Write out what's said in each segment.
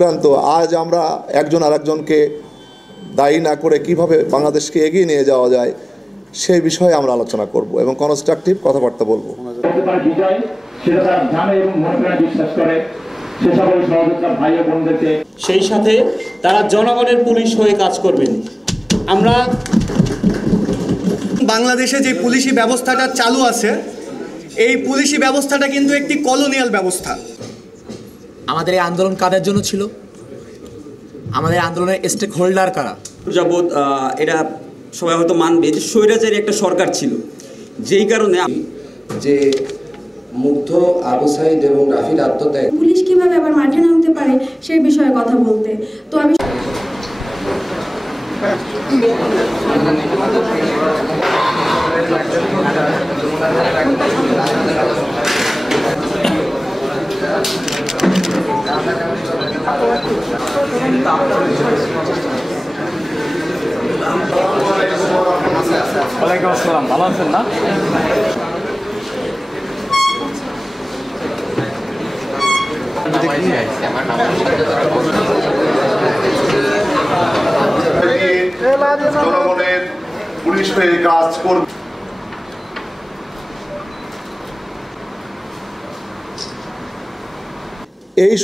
তো আজ আমরা একজন আরেকজনকে দায়ী না করে কিভাবে বাংলাদেশকে এগিয়ে নিয়ে যাওয়া যায় সেই বিষয়ে আমরা আলোচনা করব এবং কনস্ট্রাকটিভ কথাবার্তা বলবো। সেই সাথে তারা জনগণের পুলিশ হয়ে কাজ করবেন। আমরা বাংলাদেশে যে পুলিশি ব্যবস্থাটা চালু আছে, এই পুলিশি ব্যবস্থাটা কিন্তু একটি কলোনিয়াল ব্যবস্থা। আমাদের এই আন্দোলন কাদের জন্য ছিল? আমাদের আন্দোলনের স্টেক হোল্ডার কারা? যাবৎ এটা সবাই হয়তো মানবে যে স্বৈরাচারী একটা সরকার ছিল, যেই কারণে যে মুগ্ধ, আবু সাইদ এবং রাফির আত্মত্যাগ, পুলিশ কিভাবে আবার মাঠে নামতে পারে সেই বিষয়ে কথা বলতে। তো আমি ওয়ালাইকুম আসসালাম, ভালো আছেন না? জনগণের পুলিশ হয়ে কাজ করবে। এই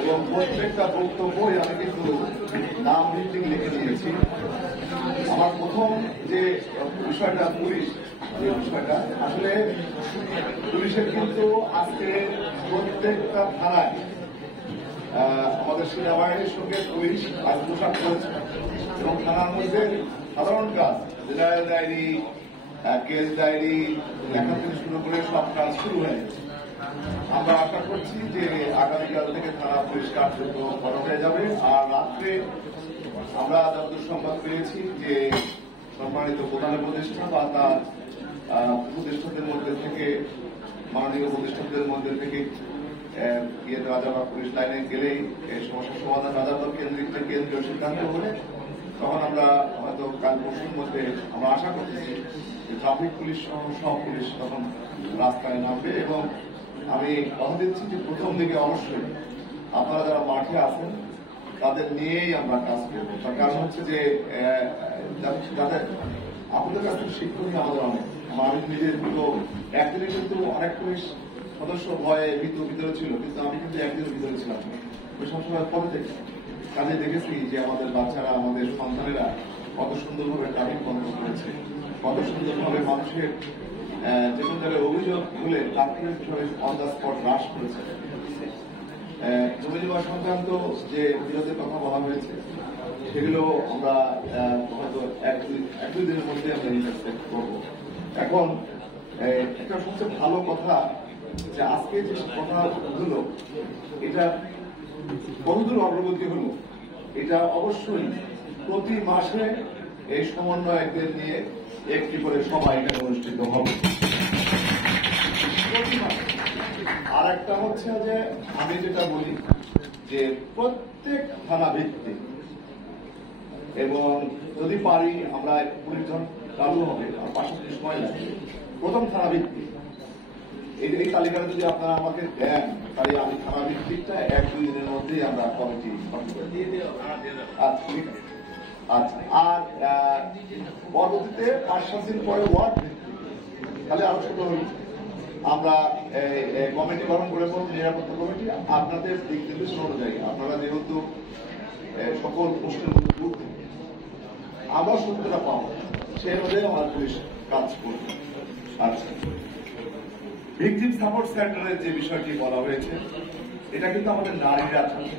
এবং প্রত্যেকটা বক্তব্যই আমি কিন্তু নাম ভিত্তিক লিখে দিয়েছি। আমার প্রথম যে বিষয়টা পুলিশ, যে বিষয়টা আসলে পুলিশের কিন্তু আজকে প্রত্যেকটা থানায় আমাদের সেনাবাহিনীর সঙ্গে পুলিশ আজ পোশাক করেছে এবং থানার মধ্যে সাধারণ কাজ, জেনারেল ডায়েরি, কেস ডায়েরি লেখা থেকে শুরু করে সব কাজ শুরু হয়ে গেছে। আমরা আশা করছি যে আগামীকাল থেকে থানা পরিষ্কার করা হয়ে যাবে। আর রাত্রে আমরা যতদূর সংবাদ পেয়েছি যে সম্মানিত প্রধান উপদেষ্টা বা তার উপদেষ্টাদের মধ্যে থেকে, মাননীয় উপদেষ্টাদের মধ্যে থেকে রাজাবা পুলিশ লাইনে গেলেই এই সমস্যার সমাধান রাজাবা কেন্দ্রিক থেকে কেন্দ্রীয় সিদ্ধান্ত হলে তখন আমরা হয়তো কাল পরশুর মধ্যে আমরা আশা করতেছি যে ট্রাফিক পুলিশ সহ সব পুলিশ তখন রাস্তায় নামবে। এবং আমি কথা দিচ্ছি যে প্রথম দিকে অবশ্যই আপনারা যারা মাঠে আছেন তাদের নিয়েই আমরা কাজ করব। তার কারণ হচ্ছে যে যাদের আপনাদের কাছে শিক্ষণীয় আমাদের অনেক, আমি নিজের তো একদিনে কিন্তু অনেক পুলিশ সদস্য ভয়ে ভিতরে ছিল, কিন্তু আমি কিন্তু একদিনের ভিতরে ছিলাম, সবসময় পদে থেকে কাজে দেখেছি যে আমাদের বাচ্চারা, আমাদের সন্তানেরা কত সুন্দরভাবে ট্রাফিক বন্ধ করেছে, কত সুন্দরভাবে মানুষের যে কোনো জায়গায় অভিযোগ হলে তাৎক্ষণিকভাবে অন দ্য স্পট হ্রাস করেছে। জমি জমা সংক্রান্ত যে বিরোধের কথা বলা হয়েছে সেগুলো আমরা হয়তো এক দুই দিনের মধ্যে আমরা ইন্টারসেপ্ট করবো। এখন একটা সবচেয়ে ভালো কথা যে আজকে যে কথা হলো এটা কতদূর অগ্রগতি হলো, এটা অবশ্যই প্রতি মাসে এই সমন্বয়কদের নিয়ে একটি করে সভা এখানে অনুষ্ঠিত হবে। আর একটা হচ্ছে যে আমি যেটা বলি যে প্রত্যেক থানা ভিত্তিক এবং যদি পারি আমরা 20 জন চালু হবে আর 65 সময় লাগবে প্রথম থানা ভিত্তিক। এই তালিকাটা যদি আপনারা আমাকে দেন তাহলে আমি থানা ভিত্তিকটা 1-2 দিনের মধ্যেই আমরা কমিটি দিয়ে দিই। আচ্ছা, আর পরবর্তীতে 5-7 দিন পরে ওয়ার্ড তাহলে আরো ছোট হল আমরা কমিটি গঠন করে পড়ব, নিরাপত্তা কমিটি। আপনাদের দিক নির্দেশনা অনুযায়ী আপনারা যেহেতু সকল পোস্টের মধ্যে বুথ আমরা সত্যটা পাবো, সেই অনুযায়ী আমার পুলিশ কাজ করবে। আচ্ছা, ভিকটিম সাপোর্ট সেন্টারের যে বিষয়টি বলা হয়েছে এটা কিন্তু আমাদের নারীরা থাকে।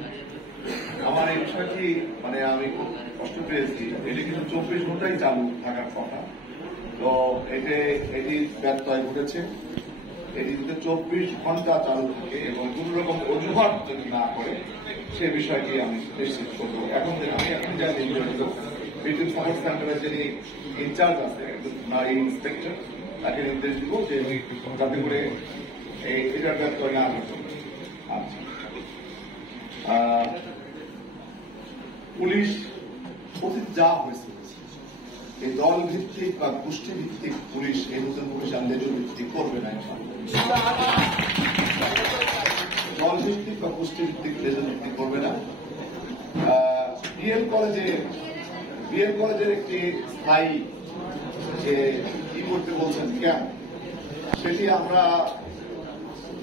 আমার এই বিষয়টি মানে আমি খুব কষ্ট পেয়েছি, এটি কিন্তু 24 ঘন্টাই চালু থাকার কথা, তো এটি ব্যত্যয় ঘটেছে। এটি যদি 24 ঘন্টা চালু থাকে এবং কোন রকম অজুহাত যদি না করে সে বিষয়টি আমি নিশ্চিত করবো। আমি এখন জানি ভিকটিম সাপোর্ট সেন্টারের যিনি ইনচার্জ আছে নারী ইন্সপেক্টর, তাকে নির্দেশ দিব যে যাতে করে এটার ব্যত্যয় না ঘটে। আচ্ছা, পুলিশ অতীত যা হয়েছে এই দল ভিত্তিক বা গোষ্ঠী ভিত্তিক পুলিশ এই নতুন পুলিশ লেজুর ভিত্তিক করবে না। দল ভিত্তিক বা গোষ্ঠী ভিত্তিক লেজুর ভিত্তিক করবে না। বিএল কলেজের একটি স্থায়ী যে কি করতে বলছেন ক্যাম্প, সেটি আমরা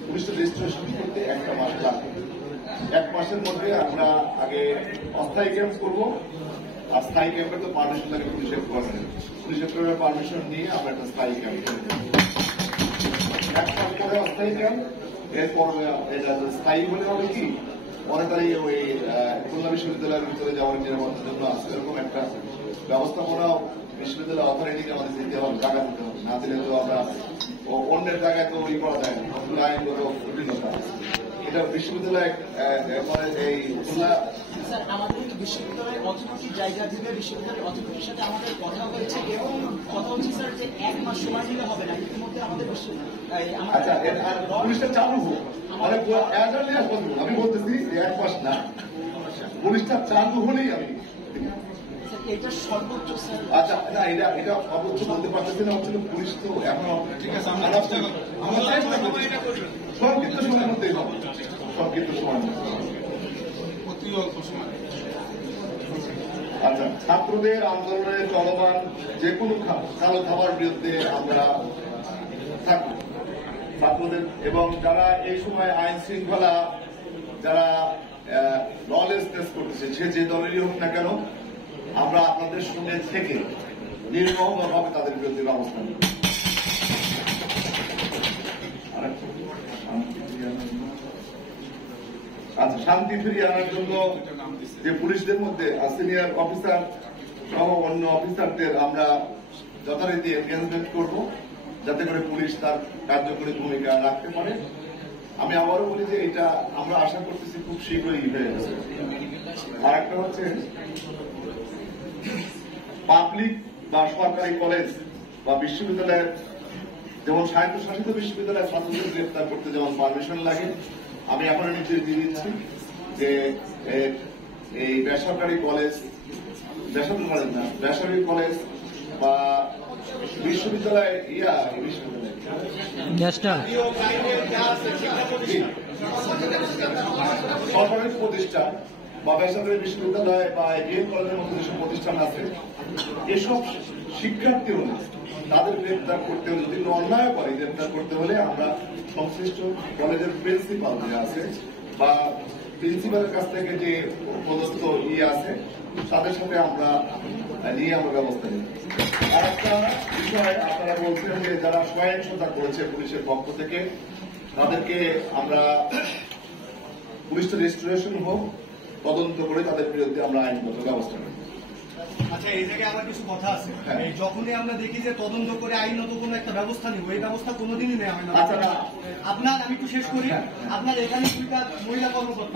পুলিশের রেজিস্ট্রেশন করতে 1 মাস লাগবে। 1 মাসের মধ্যে আমরা আগে অস্থায়ী ক্যাম্প করবো, আর স্থায়ী ক্যাম্পে তো পারমিশন লাগে পুলিশের পারমিশন নিয়ে আমরা একটা স্থায়ী ক্যাম্প করবো। 1 মাস পরে অস্থায়ী ক্যাম্প, এরপর এটা স্থায়ী হলে হবে কি পরে তারা ওই খুলনা বিশ্ববিদ্যালয়ের ভিতরে যাওয়ার নিরাপত্তার জন্য আছে এরকম একটা ব্যবস্থাপনা বিশ্ববিদ্যালয় অথরিটিকে আমাদের দিতে হবে, জায়গা দিতে হবে। না দিলে তো আমরা অন্যের জায়গায় তো করা যায় না, আইনগত কঠিনতা। এটা বিশ্ববিদ্যালয় এই খুলনা আমাদের বিশ্ববিদ্যালয়ের অথরিটি জায়গা দিবে, বিশ্ববিদ্যালয়ের অথরিটির সাথে আমাদের কথা হয়েছে এবং কথা হচ্ছে স্যার যে 1 মাস সময় দিলে হবে না, ইতিমধ্যে আমাদের আচ্ছা পুলিশটা চালু হোক, আমি বলতেছি 1 মাস না, পুলিশটা চালু হলেই আমি এটা সর্বোচ্চ স্যার। আচ্ছা না এটা সর্বোচ্চ বলতে পারতেছি না, হচ্ছিল পুলিশ তো এখন ঠিক আছে সংক্ষিপ্ত সময়ের মধ্যেই হবে, সংক্ষিপ্ত সময়ের মধ্যে। আচ্ছা, ছাত্রদের আন্দোলনে চলমান যে কোনো কালো খাবার বিরুদ্ধে আমরা থাকবো। ছাত্রদের এবং যারা এই সময় আইন শৃঙ্খলা যারা ললেসনেস করতেছে, সে যে দলেরই হোক না কেন, আমরা আপনাদের সঙ্গে থেকে নির্মমভাবে তাদের বিরুদ্ধে ব্যবস্থা নেব। আচ্ছা, শান্তি ফিরিয়ে আনার জন্য যে পুলিশদের মধ্যে সিনিয়র অফিসার সহ অন্য অফিসারদের আমরা যথারীতি এনগেজমেন্ট করব, যাতে করে পুলিশ তার কার্যকরী ভূমিকা রাখতে পারে। আমি আবারও বলি যে এটা আমরা আশা করতেছি খুব শীঘ্রই হয়ে যাবে। আর একটা হচ্ছে পাবলিক বা সরকারি কলেজ বা বিশ্ববিদ্যালয়ের, যেমন স্বায়ত্তশাসিত বিশ্ববিদ্যালয়ের ছাত্রদের গ্রেফতার করতে যেমন পারমিশন লাগে, আমি এখন নির্দেশ দিয়ে দিচ্ছি যে এই বেসরকারি কলেজ বা বিশ্ববিদ্যালয় সরকারি প্রতিষ্ঠান বা বেসরকারি বিশ্ববিদ্যালয় বা বিএড কলেজের মতো যেসব প্রতিষ্ঠান আছে, এসব শিক্ষার্থীও না, তাদের গ্রেফতার করতে হলে, যদি অন্যায় করে গ্রেফতার করতে হলে আমরা সংশ্লিষ্ট কলেজের প্রিন্সিপাল যে আছে বা প্রিন্সিপালের কাছ থেকে যে প্রদত্ত আছে তাদের সাথে আমরা নিয়ে আমরা ব্যবস্থা নিই। আর একটা বিষয় আপনারা বলছিলেন যে যারা সহিংসতা করেছে পুলিশের পক্ষ থেকে, তাদেরকে আমরা পুলিশের রেজিস্ট্রেশন হোক, তদন্ত করে তাদের বিরুদ্ধে আমরা আইনগত ব্যবস্থা নেব। আচ্ছা, এই জায়গায় আমার কিছু কথা আছে। যখনই আমরা দেখি যে তদন্ত করে আইনত কোনো একটা ব্যবস্থা নিব, এই ব্যবস্থা কোনোদিনই নেওয়া হয় না। আচ্ছা, আপনার আমি একটু শেষ করি, আপনার এখানে 2টা মহিলা কর্মকর্তা